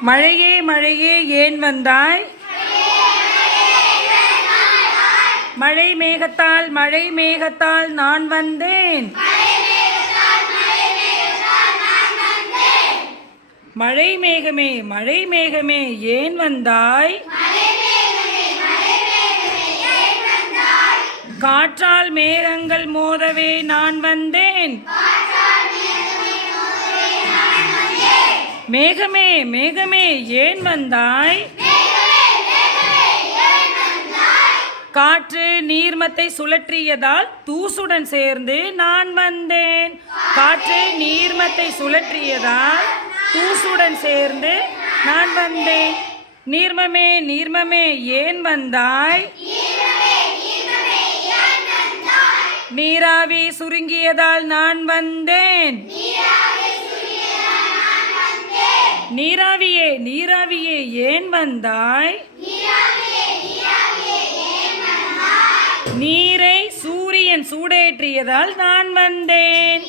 மழையே மழையே ஏன் வந்தாய்? மழை மேகத்தால் மழை மேகத்தால் நான் வந்தேன். மழை மேகமே மழை மேகமே ஏன் வந்தாய்? காற்றால் மேகங்கள் மோதவே நான் வந்தேன். மேகமே மேகமே ஏன் வந்தாய்? காற்று நீர்மத்தை சுழற்றியதால் தூசுடன் சேர்ந்து நான் வந்தேன். காற்று நீர்மத்தை சுழற்றியதால் தூசுடன் சேர்ந்து நான் வந்தேன். நீர்மமே நீர்மமே ஏன் வந்தாய்? நீராவி சுருங்கியதால் நான் வந்தேன். நீராவியே நீராவியே ஏன் வந்தாய்? நீரை சூரியன் சூடேற்றியதால் நான் வந்தேன்.